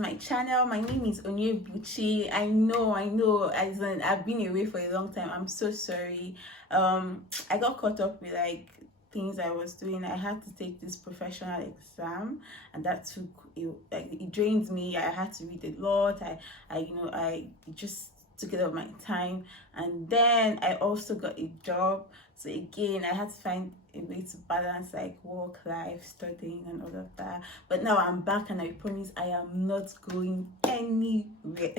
to my channel. My name is Onyebuchi. I know, as in I've been away for a long time. I'm so sorry. I got caught up with like things I was doing. I had to take this professional exam, and that took it drained me. I had to read a lot. I just took it of my time, and then I also got a job. So again, I had to find a way to balance like work life, studying, and all of that. But now I'm back, and I promise I am not going anywhere.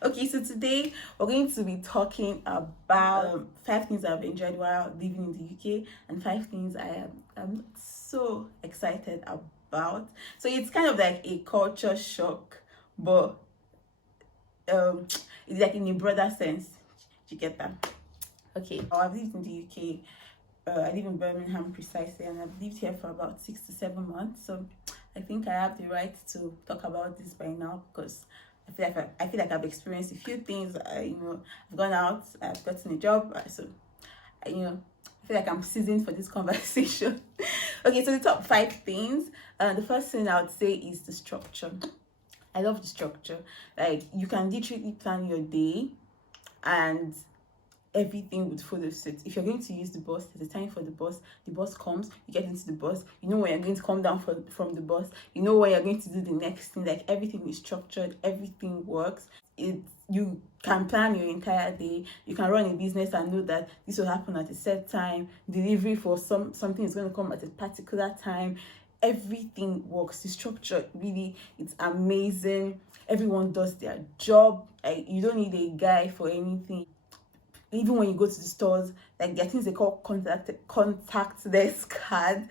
Okay, so today we're going to be talking about 5 things I've enjoyed while living in the UK, and 5 things I'm not so excited about. So it's kind of like a culture shock, but it's like in a broader sense. Do you get that? Okay, I've lived in the UK. I live in Birmingham precisely, and I've lived here for about 6 to 7 months. So I think I have the right to talk about this by now, because I feel like I've experienced a few things. I've gone out, I've gotten a job, so I feel like I'm seasoned for this conversation. Okay, so the top 5 things. The first thing I would say is the structure. I love the structure. Like, you can literally plan your day, and everything would follow suit. If you're going to use the bus, there's a time for the bus comes, you get into the bus, you know when you're going to come down from the bus, you know when you're going to do the next thing. Like, everything is structured, everything works. You can plan your entire day. You can run a business and know that this will happen at a set time. Delivery for something is going to come at a particular time. Everything works. The structure, really, it's amazing. Everyone does their job. You don't need a guy for anything. Even when you go to the stores, like, there are things they call contactless card,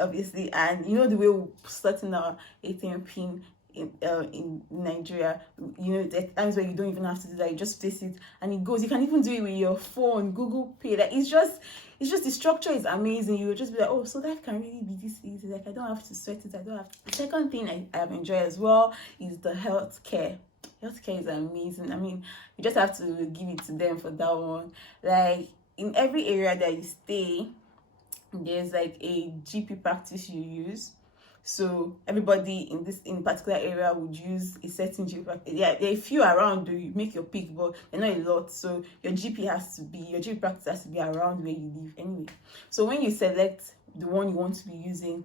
obviously. And you know the way we slot in our ATM pin in Nigeria, there are times where you don't even have to do that. You just place it and it goes. You can even do it with your phone, Google Pay. Like, it's just the structure is amazing. You will just be like, oh, so life can really be this easy. Like, I don't have to sweat it. I don't have to. The second thing I have enjoyed as well is the healthcare. Healthcare is amazing. I mean, you just have to give it to them for that one. Like, in every area that you stay, there's like a GP practice you use. So everybody in particular area would use a certain GP practice. Yeah, there are a few around. You make your pick, but they're not a lot. So your GP practice has to be around where you live anyway. So when you select the one you want to be using,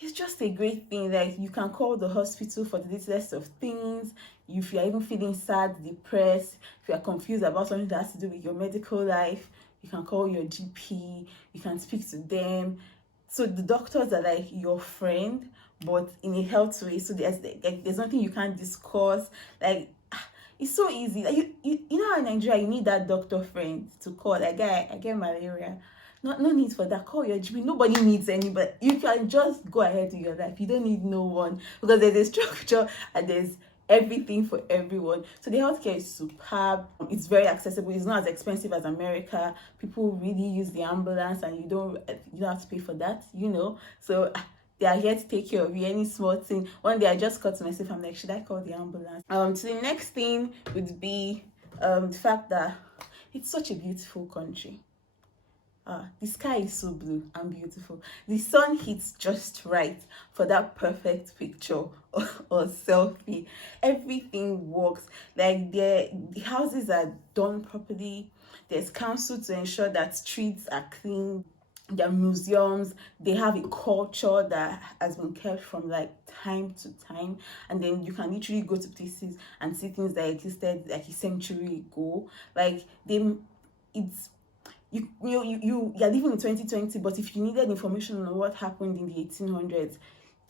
it's just a great thing. Like, you can call the hospital for the littlest of things. If you're even feeling sad, depressed, if you're confused about something that has to do with your medical life, you can call your GP, you can speak to them. So the doctors are like your friend, but in a health way. So there's nothing you can't discuss. Like, it's so easy. Like, you know how in Nigeria you need that doctor friend to call. Like, I get malaria. No need for that. Call your GP. Nobody needs anybody. You can just go ahead with your life. You don't need no one, because there's a structure and there's everything for everyone. So the healthcare is superb. It's very accessible. It's not as expensive as America. People really use the ambulance, and you don't have to pay for that. So they are here to take care of you. Any small thing. One day I just got to myself, I'm like, should I call the ambulance? So the next thing would be the fact that it's such a beautiful country. The sky is so blue and beautiful. The sun hits just right for that perfect picture or selfie. Everything works. Like, the houses are done properly. There's council to ensure that streets are clean. There are museums. They have a culture that has been kept from like time to time, and then you can literally go to places and see things that existed like a century ago. Like, you're living in 2020, but if you needed information on what happened in the 1800s,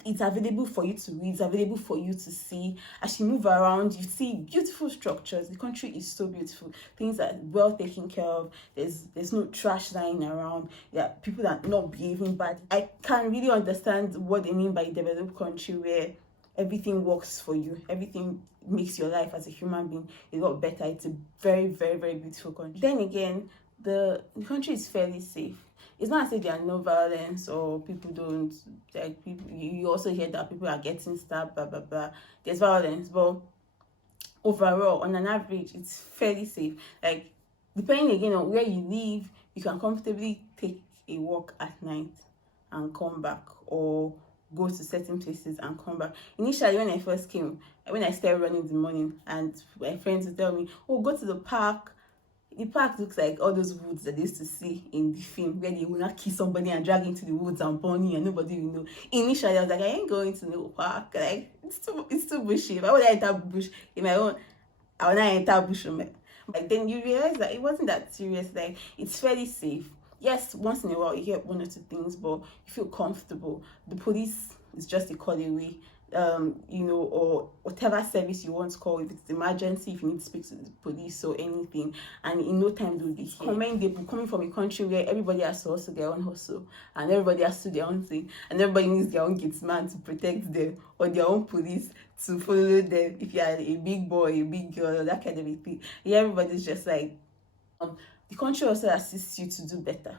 it's available for you to read, it's available for you to see. As you move around, you see beautiful structures. The country is so beautiful. Things are well taken care of. There's no trash lying around. Yeah, people are not behaving bad. I can really understand what they mean by a developed country, where everything works for you. Everything makes your life as a human being a lot better. It's a very, very, very beautiful country. Then again, the country is fairly safe. It's not as if there are no violence or people don't, like, people. You also hear that people are getting stabbed, blah blah blah. There's violence, but overall, on an average, it's fairly safe. Like, depending again on where you live, you can comfortably take a walk at night and come back, or go to certain places and come back. Initially, when I first came, when I started running in the morning, and my friends would tell me, oh, go to the park. The park looks like all those woods that they used to see in the film, where they will not kill somebody and drag into the woods and burn you and nobody will know. Initially, I was like, I ain't going to no park. Like, it's too bushy. If I would enter bush in my own, I would not enter bush on my. But then you realize that it wasn't that serious. Like, it's fairly safe. Yes, once in a while you get one or two things, but you feel comfortable. The police is just a call away. Or whatever service you want to call, if it's emergency, if you need to speak to the police or anything, and in no time they'll be here. Commendable, coming from a country where everybody has to hustle their own hustle, and everybody has to do their own thing, and everybody needs their own gatesman to protect them, or their own police to follow them. If you are a big boy, a big girl, or that kind of a thing, yeah, everybody's just like, the country also assists you to do better.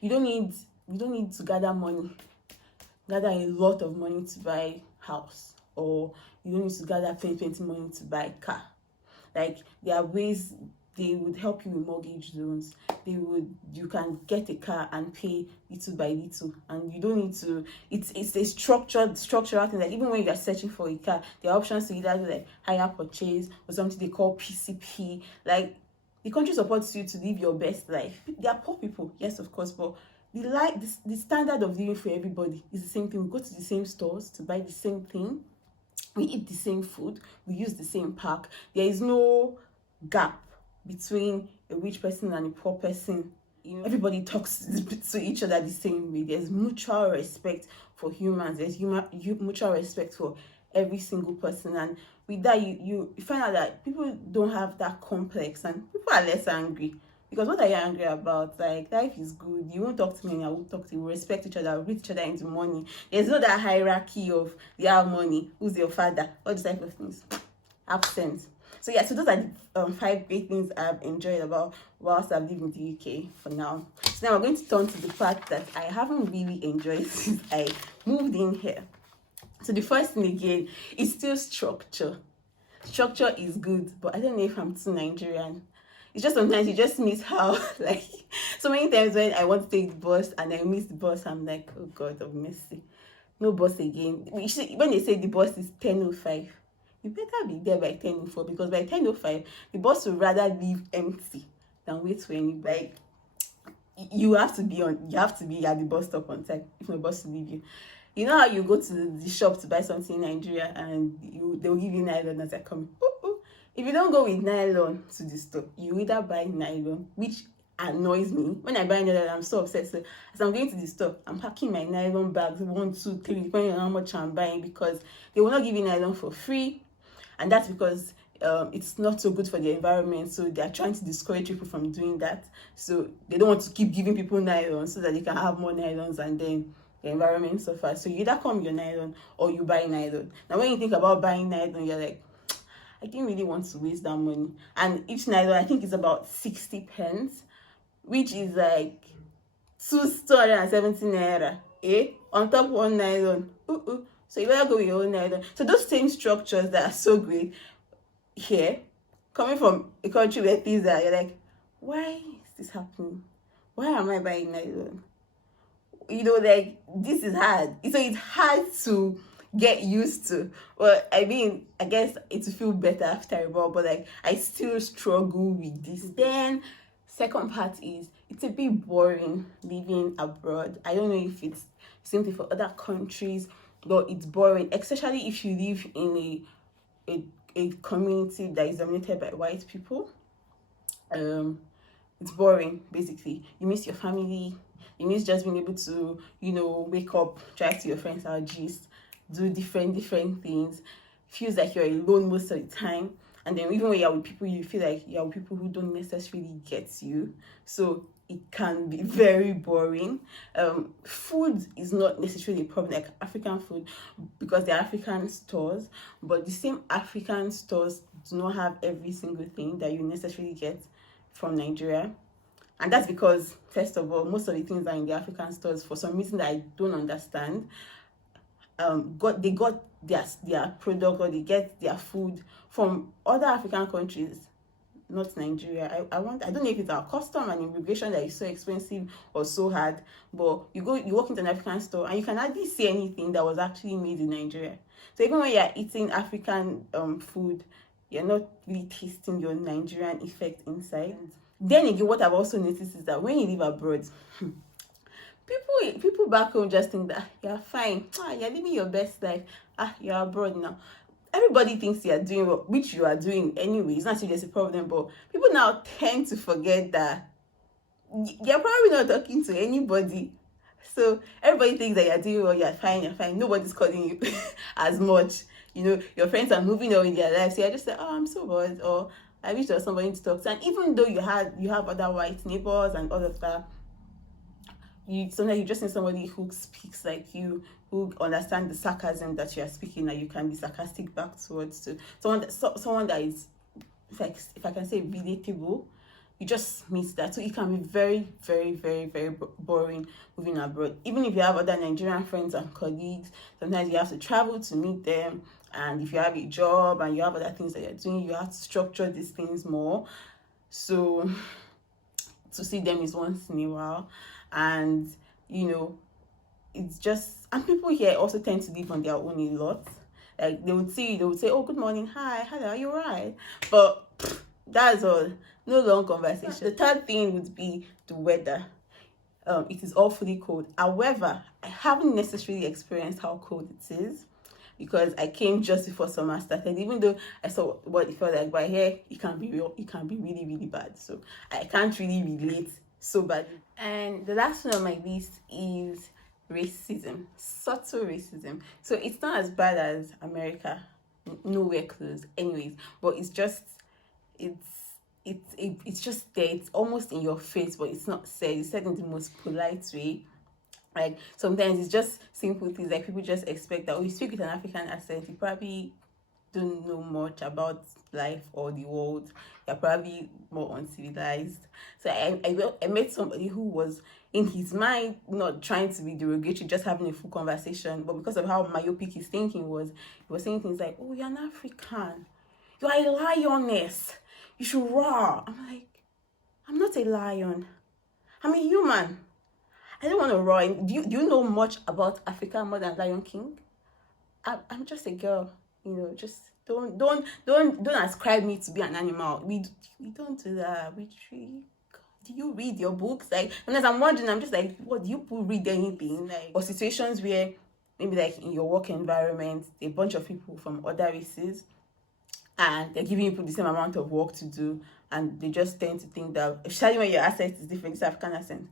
You don't need to gather a lot of money to buy house, or you don't need to gather plenty money to buy a car. Like, there are ways they would help you with mortgage loans. You can get a car and pay little by little, and you don't need to. It's a structural thing. Like, even when you are searching for a car, there are options to either do like hire purchase or something they call PCP. Like, the country supports you to live your best life. There are poor people, yes, of course, but the standard of living for everybody is the same thing. We go to the same stores to buy the same thing. We eat the same food. We use the same park. There is no gap between a rich person and a poor person. Everybody talks to each other the same way. There's mutual respect for humans. There's mutual respect for every single person, and with that, you find out that people don't have that complex, and people are less angry. Because what are you angry about? Like, life is good. You won't talk to me and I won't talk to you. We respect each other. We read each other into money. There's no that hierarchy of, you have money, who's your father, all these type of things. Absent. So yeah, so those are the 5 great things I've enjoyed about whilst I've lived in the UK for now. So now we're going to turn to the part that I haven't really enjoyed since I moved in here. So the first thing again is still structure. Structure is good, but I don't know if I'm too Nigerian. It's just sometimes you just miss how, like, so many times when I want to take the bus and I miss the bus, I'm like, oh God of mercy, no bus again. When they say the bus is 10:05, you better be there by 10:04, because by 10:05 the bus will rather leave empty than wait for any. Like, you have to be at the bus stop on time if no bus will leave you. You know how you go to the shop to buy something in Nigeria and they'll give you nylon as they're coming. If you don't go with nylon to the store, you either buy nylon, which annoys me. When I buy nylon, I'm so upset. So as I'm going to the store, I'm packing my nylon bags, 1, 2, 3, depending on how much I'm buying, because they will not give you nylon for free. And that's because it's not so good for the environment. So they're trying to discourage people from doing that. So they don't want to keep giving people nylon so that they can have more nylons and then the environment suffers. So you either come your nylon or you buy nylon. Now, when you think about buying nylon, you're like, I didn't really want to waste that money. And each nylon, I think, is about 60 pence, which is like 270 naira, on top one nylon. So you better go with your own nylon. So those same structures that are so great here, coming from a country where things are, you're like, why is this happening? Why am I buying nylon? Like, this is hard. So it's hard to get used to. Well, I mean, I guess it will feel better after a while, but like, I still struggle with this. Then second part is, it's a bit boring living abroad. I don't know if it's same thing for other countries, but it's boring, especially if you live in a community that is dominated by white people. It's boring, basically. You miss your family. You miss just being able to, wake up, drive to your friends' house, gist, do different things. Feels like you're alone most of the time. And then even when you're with people, you feel like you're with people who don't necessarily get you. So it can be very boring. Food is not necessarily a problem, like African food, because they're African stores, but the same African stores do not have every single thing that you necessarily get from Nigeria. And that's because, first of all, most of the things are in the African stores for some reason that I don't understand. They got their product, or they get their food from other African countries, not Nigeria. I don't know if it's our custom and immigration that is so expensive or so hard, but you walk into an African store and you can hardly see anything that was actually made in Nigeria. So even when you're eating African food, you're not really tasting your Nigerian effect inside. Then again, what I've also noticed is that when you live abroad, people back home just think that you're fine, you're living your best life, you're abroad now. Everybody thinks you are doing which you are doing anyway. It's not that there's a problem, but people now tend to forget that you're probably not talking to anybody. So everybody thinks that you're doing well, you're fine. Nobody's calling you as much. You know, your friends are moving on in their lives. So you're just like, oh, I'm so bored, or I wish there was somebody to talk to. And even though you have other white neighbors and all of that, sometimes you just need somebody who speaks like you, who understands the sarcasm that you are speaking, and you can be sarcastic back towards to someone that is, if I can say, relatable. You just miss that. So it can be very, very, very, very boring moving abroad. Even if you have other Nigerian friends and colleagues, sometimes you have to travel to meet them. And if you have a job and you have other things that you're doing, you have to structure these things more. So to see them is once in a while. And, you know, it's just, and people here also tend to live on their own a lot. Like they would say, oh, good morning, hi, hello, are you alright? But that's all. No long conversation. The third thing would be the weather. It is awfully cold. However, I haven't necessarily experienced how cold it is because I came just before summer started. Even though I saw what it felt like by here, it can be really, really bad. So I can't really relate so badly. And the last one on my list is racism, subtle racism. So it's not as bad as America, nowhere close, anyways. But it's just there. It's almost in your face, but it's not said. It's said in the most polite way. Like sometimes it's just simple things, like people just expect that, oh, you speak with an African accent, you probably don't know much about life or the world. You're probably more uncivilized. So I met somebody who was in his mind not trying to be derogatory, just having a full conversation, but because of how myopic his thinking was, he was saying things like, oh, you're an African, you're a lioness, you should roar. I'm like, I'm not a lion, I'm a human. I don't want to roar. Do you know much about Africa more than Lion King? I'm just a girl, you know. Just don't ascribe me to be an animal. We don't do that. Do you read your books? Like, unless I'm wondering, I'm just like, what, do you read anything? Like, or situations where maybe like in your work environment, a bunch of people from other races, and they're giving people the same amount of work to do, and they just tend to think that, especially when your accent is different, it's African accent,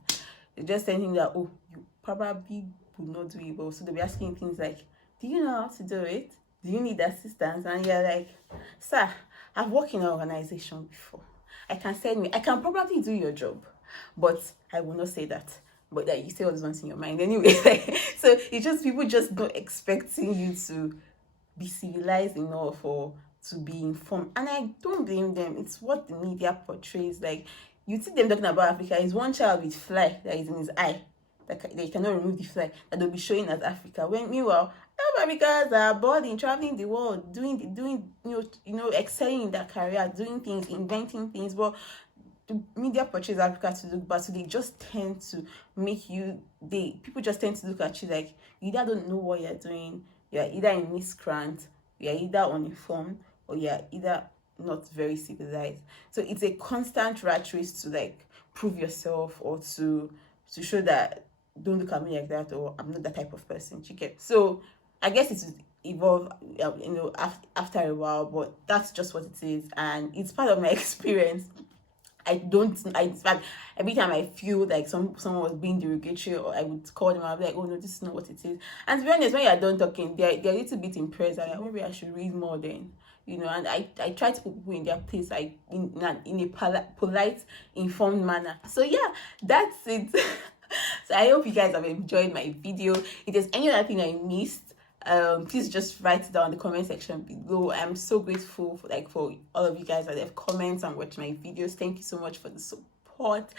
they just tend to think that, oh, you probably would not do it well. So they'll be asking things like, do you know how to do it? Do you need assistance? And you're like, sir, I've worked in an organization before. I can probably do your job, but I will not say that. But that you say all those ones in your mind anyway. So it's just people just not expecting you to be civilized enough or to be informed. And I don't blame them. It's what the media portrays. Like, you see them talking about Africa, is one child with fly that is in his eye, that they cannot remove the fly, that they'll be showing as Africa. When meanwhile, Africans are boarding, traveling the world, doing excelling in their career, doing things, inventing things. But the media portrays Africa to look bad, so they just tend to people just tend to look at you like you either don't know what you're doing, you're either a miscreant, you're either uninformed, or you're either not very civilized. So it's a constant rat race to like prove yourself or to show that don't look at me like that, or I'm not that type of person. You get? So I guess it will evolve, after a while, but that's just what it is, and it's part of my experience. In fact, every time I feel like someone was being derogatory, or I would call them, I'll be like, oh no, this is not what it is. And to be honest, when you're done talking, they're a little bit impressed. Like, maybe I should read more then, and I try to put people in their place, like in a polite, informed manner. So yeah, that's it. So I hope you guys have enjoyed my video. If there's any other thing I missed, please just write it down in the comment section below. I'm so grateful for all of you guys that have comments and watch my videos. Thank you so much for the support. support.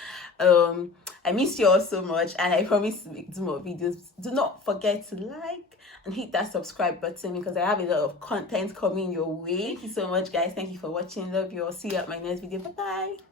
I miss you all so much, and I promise to do more videos. Do not forget to like and hit that subscribe button because I have a lot of content coming your way. Thank you so much, guys. Thank you for watching. Love you all. See you at my next video. Bye bye.